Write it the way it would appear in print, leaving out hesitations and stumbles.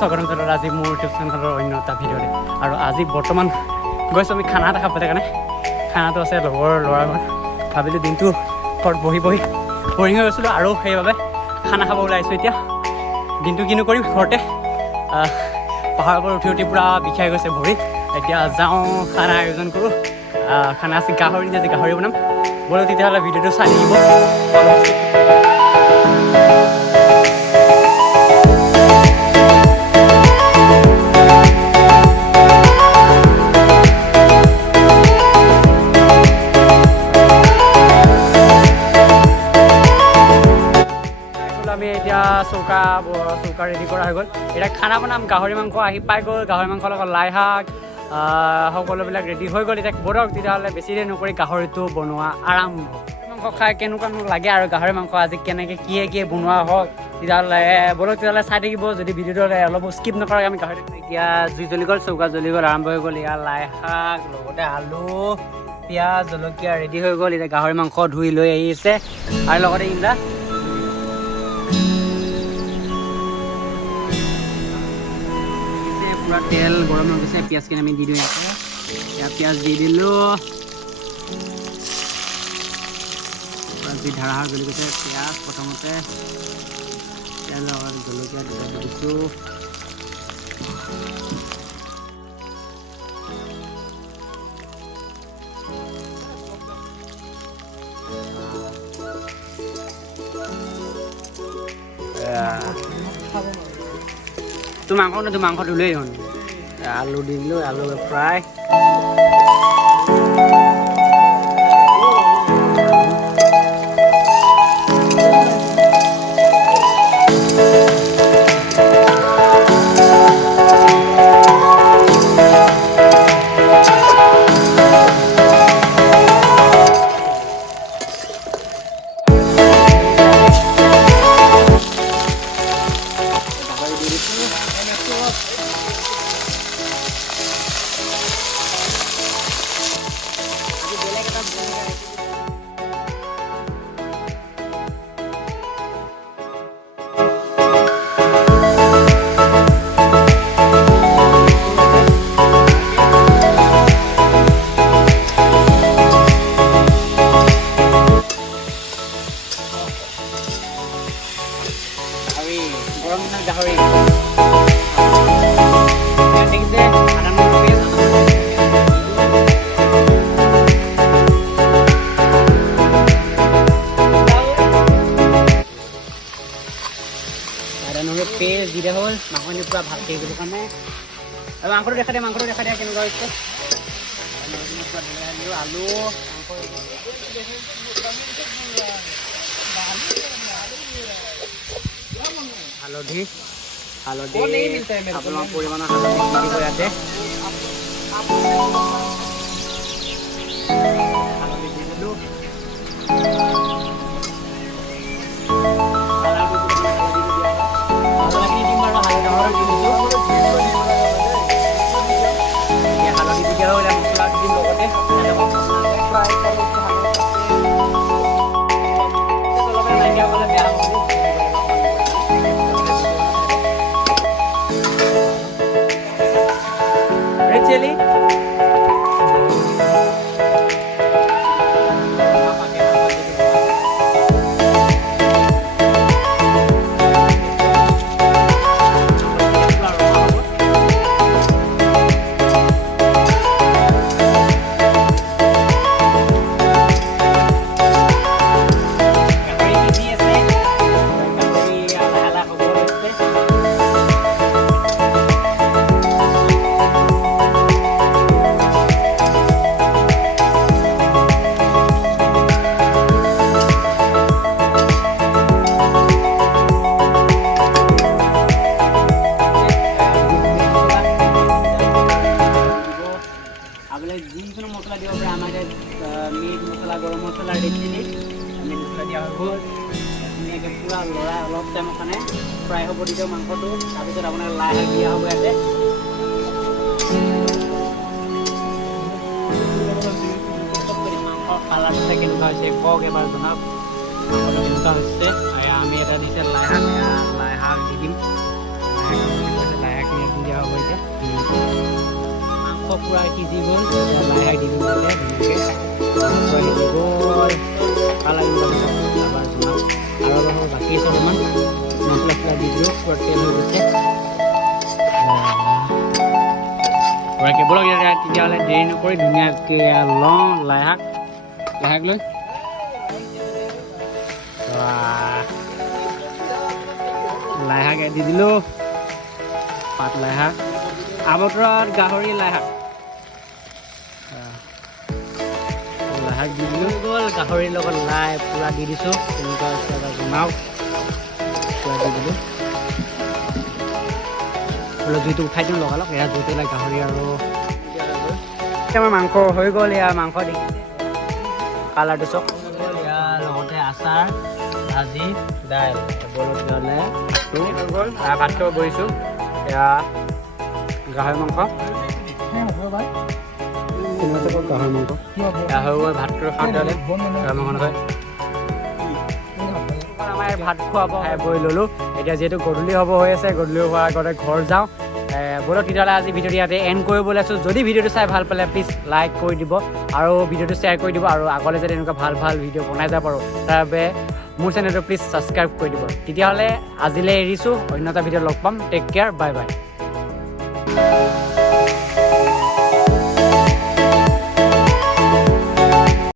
স্বাগতম জনালোঁ আজি মোৰ ইউটিউব চেনেলৰ অন্য এটা ভিডিঅ'তে। আৰু আজি বৰ্তমান গৈছোঁ আমি খানা এটা খাবলৈ কাৰণে। খানাটো আছে লগৰ ল'ৰাঘৰ। ভাবিলোঁ দিনটো ঘৰত বহি বহি বৰিং হৈ গৈছিলোঁ আৰু সেইবাবে খানা খাব ওলাইছোঁ এতিয়া। দিনটো কিনো কৰিম ঘৰতে, পাহাৰৰ পৰা উঠি পূৰা বিষাই গৈছে ভৰি। এতিয়া যাওঁ খানা আয়োজন কৰোঁ। খানা আছে গাহৰি, আজি গাহৰি বনাম। ব'লক তেতিয়াহ'লে ভিডিঅ'টো চাই থাকিব। আমি এতিয়া চৌকা ৰেডি কৰা হৈ গ'ল। এতিয়া খানা বনাম, গাহৰি মাংস আহি পাই গ'ল। গাহৰি মাংসৰ লগত লাই শাক সকলোবিলাক ৰেডি হৈ গ'ল। এতিয়া ব'লক তেতিয়াহ'লে বেছি দেৰি নকৰি গাহৰিটো বনোৱা আৰম্ভ। মাংস খাই কেনেকুৱানো লাগে আৰু গাহৰি মাংস আজি কেনেকৈ কিয়ে বনোৱা হয় তেতিয়াহ'লে ব'লক তেতিয়াহ'লে চাই থাকিব। যদি ভিডিঅ'টো অলপ স্কিপ নকৰাকৈ আমি গাহৰি এতিয়া জুই জ্বলি গ'ল, চৌকা জ্বলি গ'ল, আৰম্ভ হৈ গ'ল। ইয়াৰ লাই শাক লগতে আলু পিঁয়াজ জলকীয়া ৰেডি হৈ গ'ল। এতিয়া গাহৰি মাংস ধুই লৈ আহিছে আৰু লগতে ইন্দা পুৰা তেল গৰম হৈ গৈছে। পিঁয়াজখিনি আমি দি দিওঁ ইয়াতে। ইয়াত পিঁয়াজ দি দিলোঁ। যি ধাৰাসাৰ জ্বলি গৈছে পিঁয়াজ প্ৰথমতে, পিঁয়াজ লগত জলকীয়া দি দিছোঁ। তো মাংস ধুলেই হ'ল। আলু দি দিলোঁ, আলু ফ্ৰাই। গৰম দিনৰ গাহৰি দেখিছে আদা নহৰু পেষ্ট। আদা নহৰু পেষ্ট দি দিয়া হ'ল মাংসখিনি পূৰা ভালকৈ দিবৰ কাৰণে। আৰু মাংসটো দেখা দিয়া কেনেকুৱা হৈছে। আলু হালধি আপোনাৰ পৰিমাণৰ হালধি দিব ইয়াতে। হালধি দি দিলোঁ। হালধি দিম বাৰু, হালধি দি দিছোঁ। এতিয়া হালধি দি দিয়া হ'ল, মছলা দি দিম লগতে। ফ্ৰাই কৰোঁ নাইকিয়া হ'লে বেয়া হ'ব। Chili. যিকোনো মছলা দিব পাৰে। আমাৰ এতিয়া মিট মছলা, গৰম মছলা, ৰেড চিলি মিট মছলা দিয়া হৈ গ'ল। ধুনীয়াকৈ পূৰা লৰাই অলপ টাইমৰ কাৰণে ফ্ৰাই হ'ব দি দিওঁ মাংসটো। তাৰপিছত আপোনাৰ লাই শাক দিয়া হ'ব ইয়াতে। মাংসৰ কালাৰটো কেনেকুৱা হৈছে কওক এবাৰ জনাওক। কেনেকুৱা হৈছে আমি এটা দিছে লাই শাক দি দিম। হ'ব এতিয়া মাংস পূৰা সিজি গ'ল লাই শাক দি দিম তাতে ধুনীয়াকৈ পূৰা সিজি গ'ল কালাৰ এবাৰ জনাওক আৰু এবাৰ বাকী আছে অকণমান মছলা চছলা দি দিলোঁ পূৰা তেল হৈ গৈছে পূৰাকৈ ব'লক তেতিয়াহ'লে দেৰি নকৰি ধুনীয়াকৈ লওঁ লাই শাক লৈ লাই শাক দি দিলোঁ পাত লাই শাক আবতৰত গাহৰি লাই শাক দি দিলোঁ গ'ল গাহৰিৰ লগত লাই পূৰা দি দিছোঁ তেনেকুৱা এবাৰ বনাওক পূৰা দি দিলোঁ অলপ জুইটো উঠাই দিওঁ লগালগ এয়া জুইতে লাগে গাহৰি আৰু আমাৰ মাংস হৈ গ'ল এয়া মাংস দেখিছে কালাৰটো চব ইয়াৰ লগতে আচাৰ ভাজি দাইল বলত হ'লে ভাতটো হৈ গ'ল ভাতটো বহিছোঁ এয়া গাহৰি মাংস গাহৰি মাংস এয়া হৈ গ'ল ভাতটো খাওঁতে হ'লে গাহৰি মাংস নহয় আমাৰ ভাত খোৱাব খাই বৈ ল'লোঁ এতিয়া যিহেতু গধূলি হ'ব হৈ আছে গধূলি হোৱাৰ আগতে ঘৰ যাওঁ ব'লক তেতিয়াহ'লে আজি ভিডিঅ'টো ইয়াতে এণ্ড কৰিব ওলাইছোঁ যদি ভিডিঅ'টো চাই ভাল পালে প্লিজ লাইক কৰি দিব আৰু ভিডিঅ'টো শ্বেয়াৰ কৰি দিব আৰু আগলৈ যাতে এনেকুৱা ভাল ভাল ভিডিঅ' বনাই যাব পাৰোঁ তাৰ বাবে মোৰ চেনেলটো প্লিজ ছাবস্ক্ৰাইব কৰি দিব তেতিয়াহ'লে আজিলৈ এৰিছোঁ অন্য এটা ভিডিঅ' লগ পাম টেক কেয়াৰ বাই বাই